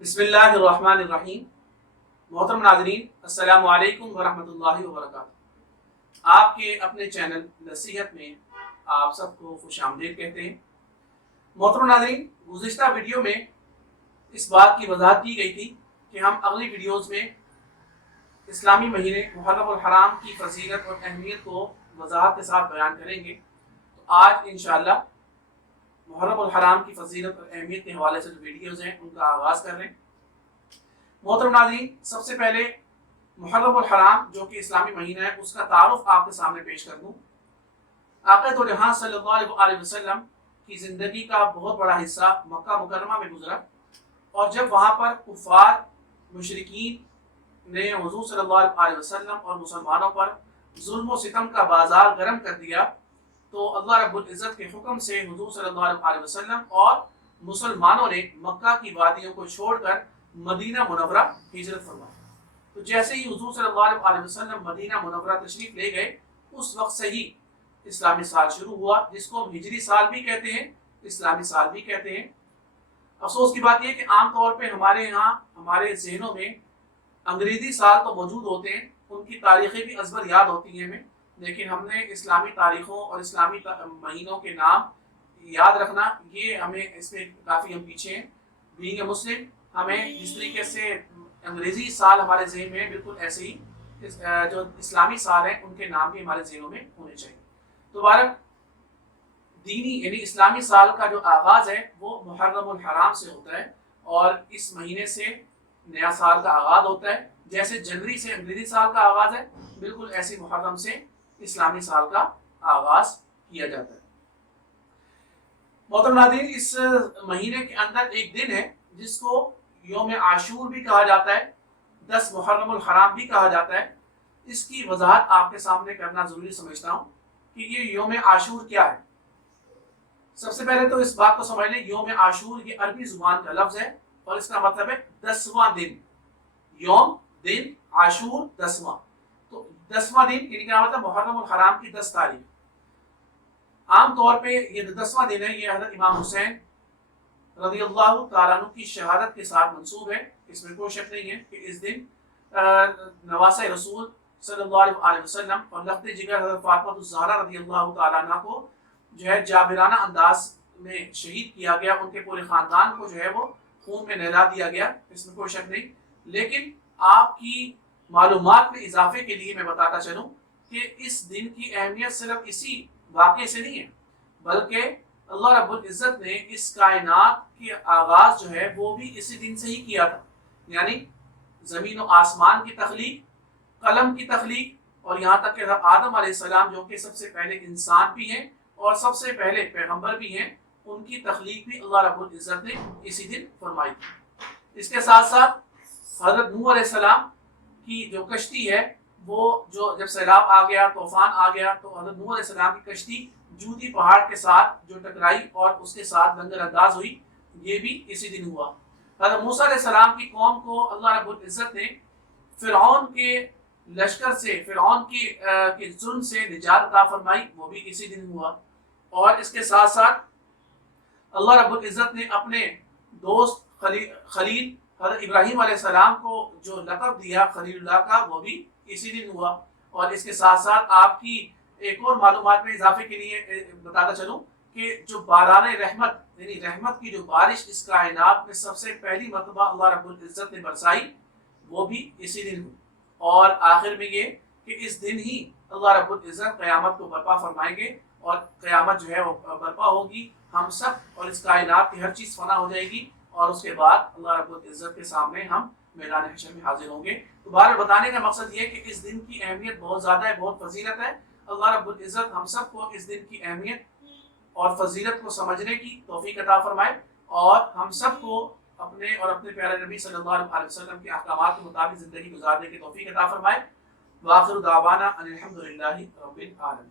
بسم اللہ الرحمن الرحیم۔ محترم ناظرین، السلام علیکم ورحمۃ اللہ وبرکاتہ۔ آپ کے اپنے چینل نصیحت میں آپ سب کو خوش آمدید کہتے ہیں۔ محترم ناظرین، گزشتہ ویڈیو میں اس بات کی وضاحت کی گئی تھی کہ ہم اگلی ویڈیوز میں اسلامی مہینے محرم الحرام کی فضیلت اور اہمیت کو وضاحت کے ساتھ بیان کریں گے۔ تو آج انشاءاللہ محرم الحرام کی فضیلت اور اہمیت کے حوالے سے جو ویڈیوز ہیں ان کا آغاز کر رہے ہیں۔ محترم ناظرین، سب سے پہلے محرم الحرام جو کہ اسلامی مہینہ ہے اس کا تعارف آپ کے سامنے پیش کر دوں۔ آقا دو جہاں صلی اللہ علیہ وسلم کی زندگی کا بہت بڑا حصہ مکہ مکرمہ میں گزرا، اور جب وہاں پر کفار مشرکین نے حضور صلی اللہ علیہ وسلم اور مسلمانوں پر ظلم و ستم کا بازار گرم کر دیا، تو اللہ رب العزت کے حکم سے حضور صلی اللہ علیہ وسلم اور مسلمانوں نے مکہ کی وادیوں کو چھوڑ کر مدینہ منورہ ہجرت فرمائی۔ تو جیسے ہی حضور صلی اللہ علیہ وسلم مدینہ منورہ تشریف لے گئے، اس وقت سے ہی اسلامی سال شروع ہوا، جس کو ہم ہجری سال بھی کہتے ہیں، اسلامی سال بھی کہتے ہیں۔ افسوس کی بات یہ کہ عام طور پہ ہمارے یہاں ہمارے ذہنوں میں انگریزی سال تو موجود ہوتے ہیں، ان کی تاریخیں بھی ازبر یاد ہوتی ہیں ہمیں، لیکن ہم نے اسلامی تاریخوں اور اسلامی مہینوں کے نام یاد رکھنا، یہ ہمیں اس میں کافی ہم پیچھے ہیں۔ بینگ مسلم، ہمیں جس طریقے سے انگریزی سال ہمارے ذہن میں بالکل ایسے ہی جو اسلامی سال ہیں ان کے نام بھی ہمارے ذہنوں میں ہونے چاہیے۔ دوبارہ دینی یعنی اسلامی سال کا جو آغاز ہے وہ محرم الحرام سے ہوتا ہے، اور اس مہینے سے نیا سال کا آغاز ہوتا ہے۔ جیسے جنوری سے انگریزی سال کا آغاز ہے، بالکل ایسی محرم سے اسلامی سال کا آغاز کیا جاتا ہے۔ محترم ناظرین، اس مہینے کے اندر ایک دن ہے جس کو یوم عاشور بھی کہا جاتا ہے، 10 محرم الحرام بھی کہا جاتا ہے۔ اس کی وضاحت آپ کے سامنے کرنا ضروری سمجھتا ہوں کہ یہ یوم عاشور کیا ہے۔ سب سے پہلے تو اس بات کو سمجھ لیں، یوم عاشور یہ عربی زبان کا لفظ ہے اور اس کا مطلب ہے 10واں دن۔ یوم دن، عاشور 10واں، تو 10واں دن یعنی کیا مطلب محرم الحرام کی 10 تاریخ۔ عام طور پہ یہ 10واں دن ہے، یہ حضرت امام حسین رضی اللہ تعالیٰ عنہ کی شہادت کے ساتھ منسوب ہے۔ اس میں کوئی شک نہیں ہے کہ اس دن نواسہ رسول صلی اللہ علیہ وسلم اور لخت جگر حضرت فاطمہ الزہرا رضی اللہ تعالیٰ عنہ کو جو ہے جابرانہ انداز میں شہید کیا گیا، ان کے پورے خاندان کو جو ہے وہ خون میں نہلا دیا گیا، اس میں کوئی شک نہیں۔ لیکن آپ کی معلومات میں اضافے کے لیے میں بتاتا چلوں کہ اس دن کی اہمیت صرف اسی واقعے سے نہیں ہے، بلکہ اللہ رب العزت نے اس کائنات کی آغاز جو ہے وہ بھی اسی دن سے ہی کیا تھا، یعنی زمین و آسمان کی تخلیق، قلم کی تخلیق، اور یہاں تک کہ آدم علیہ السلام جو کہ سب سے پہلے انسان بھی ہیں اور سب سے پہلے پیغمبر بھی ہیں، ان کی تخلیق بھی اللہ رب العزت نے اسی دن فرمائی تھی۔ اس کے ساتھ ساتھ حضرت نوح علیہ السلام کی جو کشتی ہے، وہ جو جب سیلاب آ گیا، طوفان آ گیا، تو حضرت نوح علیہ السلام کی کشتی جودی پہاڑ کے ساتھ جو ٹکرائی اور اس کے ساتھ لنگر انداز ہوئی، یہ بھی اسی دن ہوا۔ حضرت موسیٰ علیہ السلام کی قوم کو اللہ رب العزت نے فرعون کے لشکر سے، فرعون کے ظلم سے نجات عطا فرمائی، وہ بھی اسی دن ہوا۔ اور اس کے ساتھ ساتھ اللہ رب العزت نے اپنے دوست خلیل حضرت ابراہیم علیہ السلام کو جو لقب دیا خلیل اللہ کا، وہ بھی اسی دن ہوا۔ اور اس کے ساتھ ساتھ آپ کی ایک اور معلومات میں اضافے کے لیے بتاتا چلوں کہ جو باران رحمت یعنی رحمت کی جو بارش اس کائنات میں سب سے پہلی مرتبہ اللہ رب العزت نے برسائی، وہ بھی اسی دن ہوئی۔ اور آخر میں یہ کہ اس دن ہی اللہ رب العزت قیامت کو برپا فرمائیں گے، اور قیامت جو ہے وہ برپا ہوگی، ہم سب اور اس کائنات کی ہر چیز فنا ہو جائے گی، اور اس کے بعد اللہ رب العزت کے سامنے ہم میدان حشر میں حاضر ہوں گے۔ تو بہرحال بتانے کا مقصد یہ ہے کہ اس دن کی اہمیت بہت زیادہ ہے، بہت فضیلت ہے۔ اللہ رب العزت ہم سب کو اس دن کی اہمیت اور فضیلت کو سمجھنے کی توفیق عطا فرمائے، اور ہم سب کو اپنے اور اپنے پیارے نبی صلی اللہ علیہ وسلم کے احکامات کے مطابق زندگی گزارنے کی توفیق عطا فرمائے۔ وآخر دعوانا ان الحمد للہ رب العالمین۔